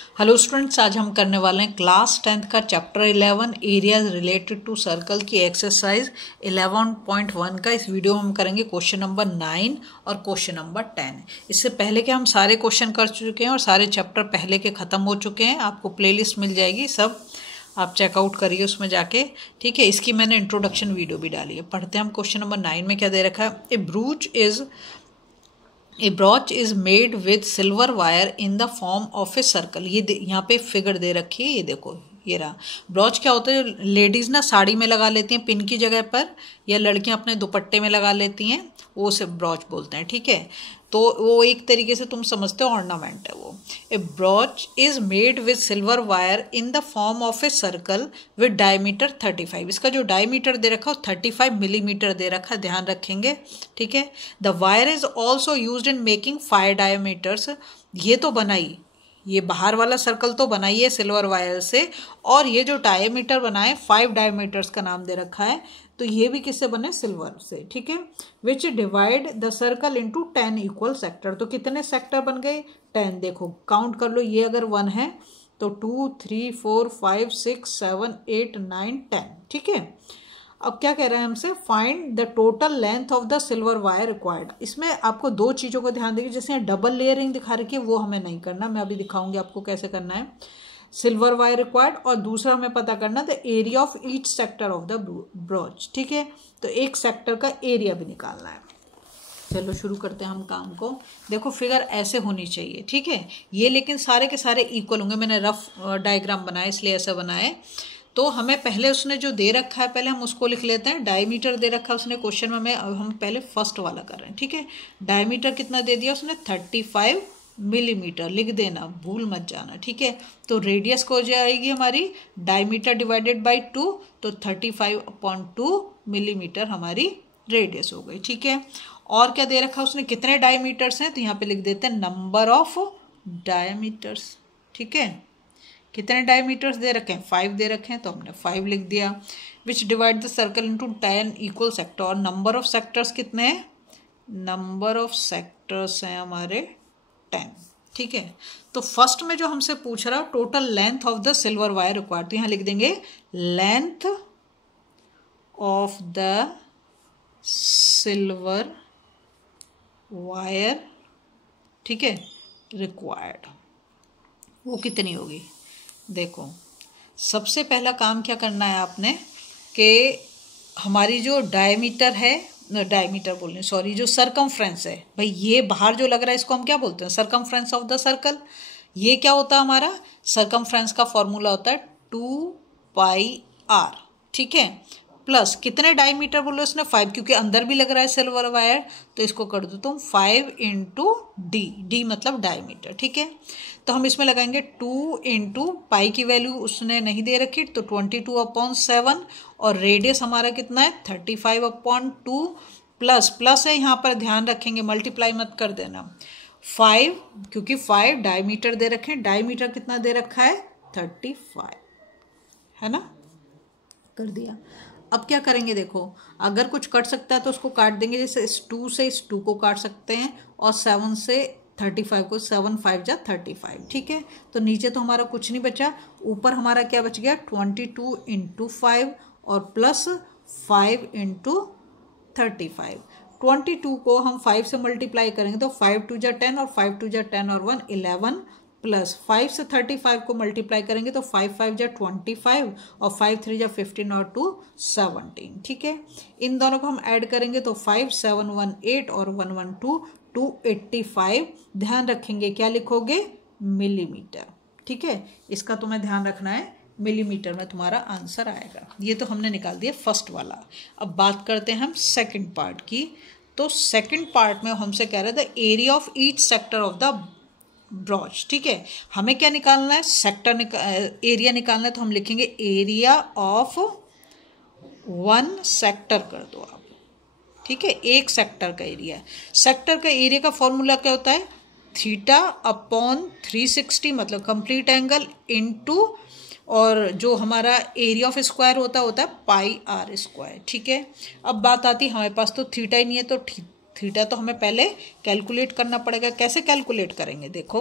Hello students, आज हम करने वाले हैं क्लास 10th का chapter 11 areas related to circle की एक्सरसाइज 11.1 का। इस वीडियो में हम करेंगे क्वेश्चन नंबर 9 और क्वेश्चन नंबर 10। इससे पहले के हम सारे क्वेश्चन कर चुके हैं और सारे चैप्टर पहले के ख़त्म हो चुके हैं। आपको प्लेलिस्ट मिल जाएगी, सब आप चेकआउट करिए उसमें जाके, ठीक है। इसकी मैंने इंट्रोडक्शन वीडियो भी डाली है। पढ़ते हैं हम क्वेश्चन नंबर 9 में क्या दे रखा है। A brooch is made with silver wire in the form of a circle। ये यहाँ पे फिगर दे रखी है, ये देखो, ये रहा। ब्रॉच क्या होता है? लेडीज़ ना साड़ी में लगा लेती हैं पिन की जगह पर, या लड़कियां अपने दुपट्टे में लगा लेती हैं, वो उसे ब्रॉच बोलते हैं, ठीक है। तो वो एक तरीके से तुम समझते हो ऑर्नामेंट है वो। A brooch is made with silver wire in the form of a circle with diameter 35। इसका जो डायमीटर दे रखा है 35 मिलीमीटर दे रखा है, ध्यान रखेंगे, ठीक है। The wire is also use in making 5 diameters. ये तो बनाई, ये बाहर वाला सर्कल तो बनाइए सिल्वर वायर से, और ये जो डायमीटर बनाए 5 डायमीटर्स का नाम दे रखा है, तो ये भी किससे बने? सिल्वर से, ठीक है। विच divide the circle into 10 equal sector. तो कितने सेक्टर बन गए? 10। देखो काउंट कर लो, ये अगर 1 है तो 2 3 4 5 6 7 8 9 10, ठीक है। अब क्या कह रहे हैं हमसे? Find the total length of the silver wire required. इसमें आपको दो चीज़ों को ध्यान देंगे, जैसे यहाँ डबल लेयरिंग दिखा रखी है, वो हमें नहीं करना, मैं अभी दिखाऊंगी आपको कैसे करना है। सिल्वर वायर रिक्वायर्ड, और दूसरा हमें पता करना the area of each sector of the brooch, ठीक है। तो एक सेक्टर का एरिया भी निकालना है। चलो शुरू करते हैं हम काम को। देखो फिगर ऐसे होनी चाहिए, ठीक है। ये लेकिन सारे के सारे इक्वल होंगे। मैंने रफ डायग्राम बनाया इसलिए ऐसा बनाए। तो हमें पहले उसने जो दे रखा है पहले हम उसको लिख लेते हैं। डायमीटर दे रखा है उसने क्वेश्चन में, हम पहले फर्स्ट वाला कर रहे हैं, ठीक है। डायमीटर कितना दे दिया उसने? 35 मिलीमीटर। लिख देना, भूल मत जाना, ठीक है। तो रेडियस को हो जाएगी हमारी डायमीटर डिवाइडेड बाई 2, तो 35/2 मिलीमीटर हमारी रेडियस हो गई, ठीक है। और क्या दे रखा उसने? कितने डायमीटर्स हैं? तो यहाँ पे लिख देते हैं नंबर ऑफ डायमीटर्स, ठीक है। कितने डायमीटर्स दे रखे हैं? 5 दे रखे हैं, तो हमने 5 लिख दिया। विच divide the circle into 10 equal sector. और नंबर ऑफ सेक्टर्स कितने हैं? नंबर ऑफ सेक्टर्स हैं हमारे 10, ठीक है। तो फर्स्ट में जो हमसे पूछ रहा है total length of the silver wire required, तो यहाँ लिख देंगे length of the silver wire, ठीक है, रिक्वायर्ड, वो कितनी होगी? देखो सबसे पहला काम क्या करना है आपने कि हमारी जो डायमीटर है, डायमीटर बोलने सॉरी, जो सरकमफ्रेंस है, भाई ये बाहर जो लग रहा है इसको हम क्या बोलते हैं? Circumference of the circle. ये क्या होता है हमारा? सरकमफ्रेंस का फॉर्मूला होता है 2πr, ठीक है। प्लस कितने डायमीटर बोलो उसने? 5, क्योंकि अंदर भी लग रहा है सिल्वर वायर, तो इसको कर दो तुम 5 इंटू डी, डी मतलब डायमीटर, ठीक है। तो हम इसमें लगाएंगे 2 इंटू पाई की वैल्यू उसने नहीं दे रखी, तो 22/7, और रेडियस हमारा कितना है? 35/2, प्लस है यहाँ पर, ध्यान रखेंगे मल्टीप्लाई मत कर देना। 5, क्योंकि 5 डायमीटर दे रखे हैं, डायमीटर कितना दे रखा है? 35, है ना, कर दिया। अब क्या करेंगे? देखो अगर कुछ कट सकता है तो उसको काट देंगे, जैसे इस 2 से इस 2 को काट सकते हैं, और 7 से 35 को, 7 5 जा 35, ठीक है। तो नीचे तो हमारा कुछ नहीं बचा, ऊपर हमारा क्या बच गया? 22 इंटू 5 और प्लस 5 इंटू 35। 22 को हम 5 से मल्टीप्लाई करेंगे तो 5 2 जा 10, और 5 2 जा 10 और 1 11, प्लस 5 से 35 को मल्टीप्लाई करेंगे तो 5 5 जा 25, और 5 3 जा 15 और 2 17, ठीक है। इन दोनों को हम ऐड करेंगे तो 5 7 1 8 और 1 1 2 285। ध्यान रखेंगे क्या लिखोगे? मिलीमीटर, ठीक है। इसका तुम्हें ध्यान रखना है, मिलीमीटर में तुम्हारा आंसर आएगा। ये तो हमने निकाल दिया फर्स्ट वाला। अब बात करते हैं हम सेकंड पार्ट की। तो सेकंड पार्ट में हमसे कह रहे थे area of each sector of the brooch, ठीक है। हमें क्या निकालना है? सेक्टर एरिया निकालना है, तो हम लिखेंगे एरिया ऑफ 1 सेक्टर कर दो आप, ठीक है। एक सेक्टर का एरिया, सेक्टर का एरिया का फॉर्मूला क्या होता है? θ/360 मतलब कंप्लीट एंगल इनटू, और जो हमारा एरिया ऑफ स्क्वायर होता है πr², ठीक है। अब बात आती है हमारे पास तो थीटा ही नहीं है, तो थीटा तो हमें पहले कैलकुलेट करना पड़ेगा। कैसे कैलकुलेट करेंगे? देखो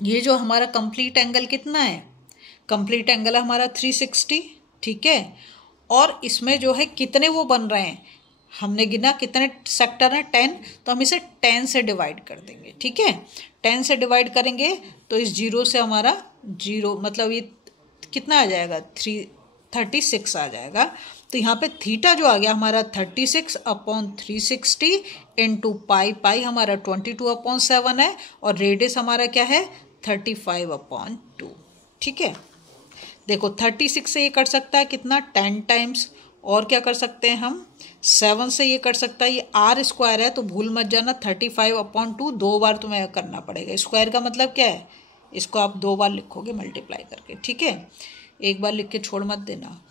ये जो हमारा कंप्लीट एंगल कितना है, कंप्लीट एंगल है हमारा 360, ठीक है। और इसमें जो है कितने वो बन रहे हैं, हमने गिना कितने सेक्टर हैं, 10, तो हम इसे 10 से डिवाइड कर देंगे, ठीक है। 10 से डिवाइड करेंगे तो इस 0 से हमारा 0 मतलब ये कितना आ जाएगा, 36 आ जाएगा। तो यहाँ पे थीटा जो आ गया हमारा 36/360 इंटू पाई हमारा 22/7 है, और रेडियस हमारा क्या है 35/2, ठीक है। देखो 36 से ये कर सकता है कितना 10 टाइम्स, और क्या कर सकते हैं हम 7 से ये कर सकता है, ये आर स्क्वायर है तो भूल मत जाना 35/2 2 बार तुम्हें करना पड़ेगा। स्क्वायर का मतलब क्या है, इसको आप 2 बार लिखोगे मल्टीप्लाई करके, ठीक है, एक बार लिख के छोड़ मत देना।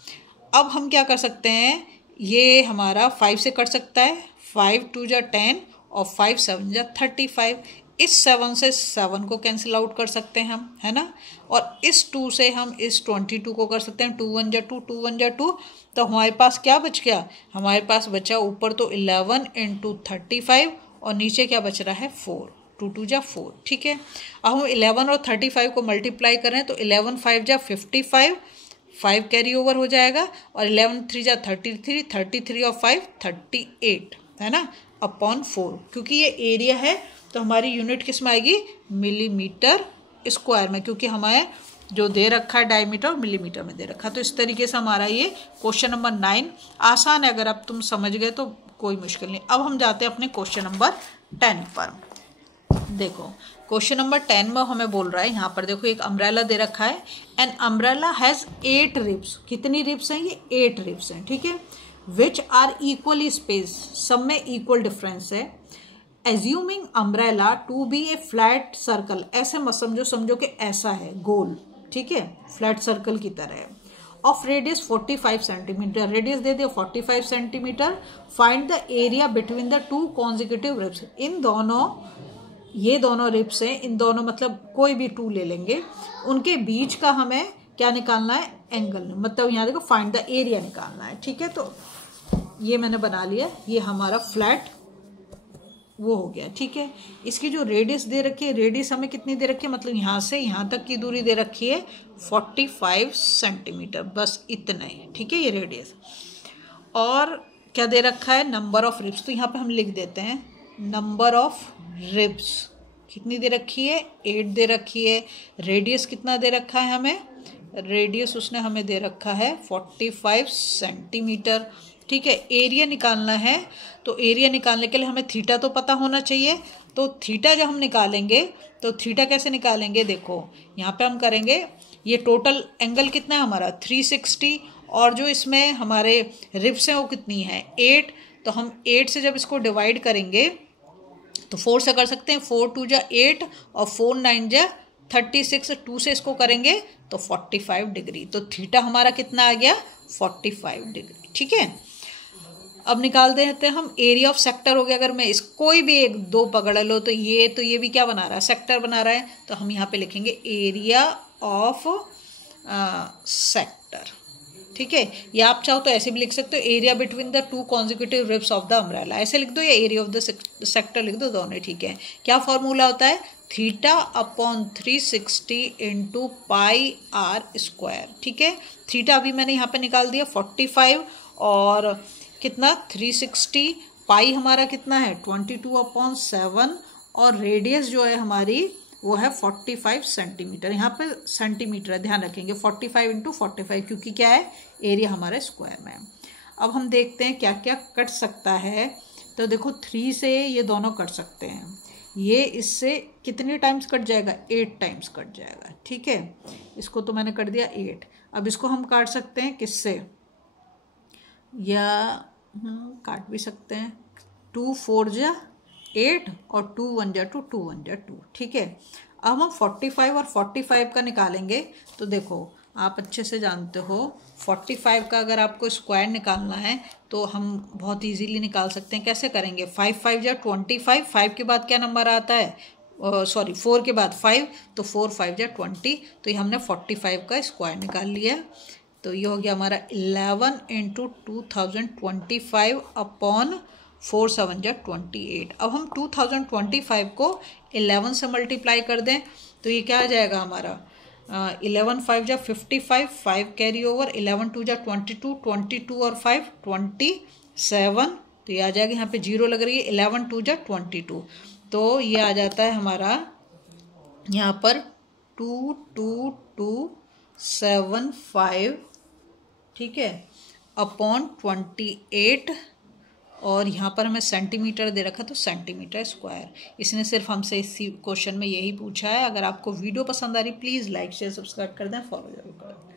अब हम क्या कर सकते हैं, ये हमारा 5 से कट सकता है, 5 2 जा 10 और 5 7 जा 35। इस 7 से 7 को कैंसिल आउट कर सकते हैं हम, है ना। और इस 2 से हम इस 22 को कर सकते हैं, 2 1 जा 2 2 1 जा 2। तो हमारे पास क्या बच गया, हमारे पास बचा ऊपर तो 11 इंटू 35 और नीचे क्या बच रहा है 4, 2 2 जा 4, ठीक है। अब हम 11 और 35 को मल्टीप्लाई करें तो 11 5 जा 55, 5 कैरी ओवर हो जाएगा, और 11 3 जा 33, 33 और 5 38, है ना, अपॉन 4। क्योंकि ये एरिया है तो हमारी यूनिट किस में आएगी, मिलीमीटर स्क्वायर में, क्योंकि हमारे जो दे रखा है डायमीटर और मिलीमीटर में दे रखा है। तो इस तरीके से हमारा ये क्वेश्चन नंबर 9 आसान है, अगर आप तुम समझ गए तो कोई मुश्किल नहीं। अब हम जाते हैं अपने क्वेश्चन नंबर 10 पर। देखो क्वेश्चन नंबर 10 में हमें बोल रहा है, यहाँ पर देखो एक अम्ब्रेला दे रखा है, एन अम्ब्रेला हैज़ 8 रिब्स। कितनी रिब्स हैं, ये 8 रिब्स हैं, ठीक है। विच आर इक्वली स्पेस, सब में इक्वल डिफरेंस है। Assuming umbrella to be a flat circle, ऐसे मत समझो, समझो कि ऐसा है गोल, ठीक है, फ्लैट सर्कल की तरह है। ऑफ रेडियस 45 सेंटीमीटर, रेडियस दे दिया 45 centimetre. Find the area between the 2 consecutive ribs, इन दोनों, ये दोनों रिब्स हैं, इन दोनों मतलब कोई भी 2 ले लेंगे, उनके बीच का हमें क्या निकालना है, एंगल, मतलब यहाँ देखो फाइंड द एरिया निकालना है, ठीक है। तो ये मैंने बना लिया, ये हमारा फ्लैट वो हो गया, ठीक है। इसकी जो रेडियस दे रखी है, रेडियस हमें कितनी दे रखी है, मतलब यहाँ से यहाँ तक की दूरी दे रखी है 45 सेंटीमीटर, बस इतना ही, ठीक है, ये रेडियस। और क्या दे रखा है, नंबर ऑफ रिब्स, तो यहाँ पे हम लिख देते हैं नंबर ऑफ रिब्स कितनी दे रखी है, 8 दे रखी है। रेडियस कितना दे रखा है हमें, रेडियस उसने हमें दे रखा है 45 सेंटीमीटर, ठीक है। एरिया निकालना है, तो एरिया निकालने के लिए हमें थीटा तो पता होना चाहिए। तो थीटा जब हम निकालेंगे तो थीटा कैसे निकालेंगे, देखो यहाँ पे हम करेंगे, ये टोटल एंगल कितना है हमारा 360, और जो इसमें हमारे रिब्स हैं वो कितनी है 8। तो हम 8 से जब इसको डिवाइड करेंगे तो 4 से कर सकते हैं, 4 2 जा 8 और 4 9 जा 36, 2 से इसको करेंगे तो 45 डिग्री। तो थीटा हमारा कितना आ गया 45 डिग्री, ठीक है। अब निकाल देते हैं हम एरिया ऑफ सेक्टर हो गया। अगर मैं इस कोई भी एक 2 पकड़ लो तो ये भी क्या बना रहा है, सेक्टर बना रहा है, तो हम यहाँ पे लिखेंगे एरिया ऑफ सेक्टर, ठीक है। या आप चाहो तो ऐसे भी लिख सकते हो, area between the 2 consecutive ribs of the umbrella, ऐसे लिख दो, या एरिया ऑफ द सेक्टर लिख दो, दोनों ठीक है। क्या फॉर्मूला होता है, theta upon 360 into pi r square, ठीक है। थीटा अभी मैंने यहाँ पे निकाल दिया 45, और कितना 360, पाई हमारा कितना है 22/7, और रेडियस जो है हमारी वो है 45 सेंटीमीटर। यहाँ पे सेंटीमीटर है, ध्यान रखेंगे 45 इंटू 45, क्योंकि क्या है एरिया हमारे स्क्वायर में है। अब हम देखते हैं क्या क्या कट सकता है। तो देखो 3 से ये दोनों कट सकते हैं, ये इससे कितने टाइम्स कट जाएगा, 8 टाइम्स कट जाएगा, ठीक है। इसको तो मैंने कर दिया 8। अब इसको हम काट सकते हैं किससे, या काट भी सकते हैं, 2 4 जा 8 और 2 1 जा 2, 2 1 जा 2, ठीक है। अब हम 45 और 45 का निकालेंगे। तो देखो आप अच्छे से जानते हो 45 का अगर आपको स्क्वायर निकालना है तो हम बहुत इजीली निकाल सकते हैं। कैसे करेंगे, 5 5 जा 25, 5 के बाद क्या नंबर आता है, सॉरी 4 के बाद 5, तो 4 5 जा 20, तो ये हमने 45 का स्क्वायर निकाल लिया। तो ये हो गया हमारा 11 इंटू 2025 अपॉन 4 7 जा 28। अब हम 2025 को 11 से मल्टीप्लाई कर दें तो ये क्या आ जाएगा हमारा 11 5 जा 55, 5 कैरी ओवर, 11 2 जा 22, 22 और 5 27, तो ये आ जाएगा, यहाँ पे 0 लग रही है, 11 2 जा 22, तो ये आ जाता है हमारा यहाँ पर 2275, ठीक है, अपॉन 28, और यहाँ पर हमें सेंटीमीटर दे रखा तो सेंटीमीटर स्क्वायर। इसने सिर्फ हमसे इस क्वेश्चन में यही पूछा है। अगर आपको वीडियो पसंद आ रही प्लीज़ लाइक शेयर सब्सक्राइब कर दें, फॉलो जरूर करें।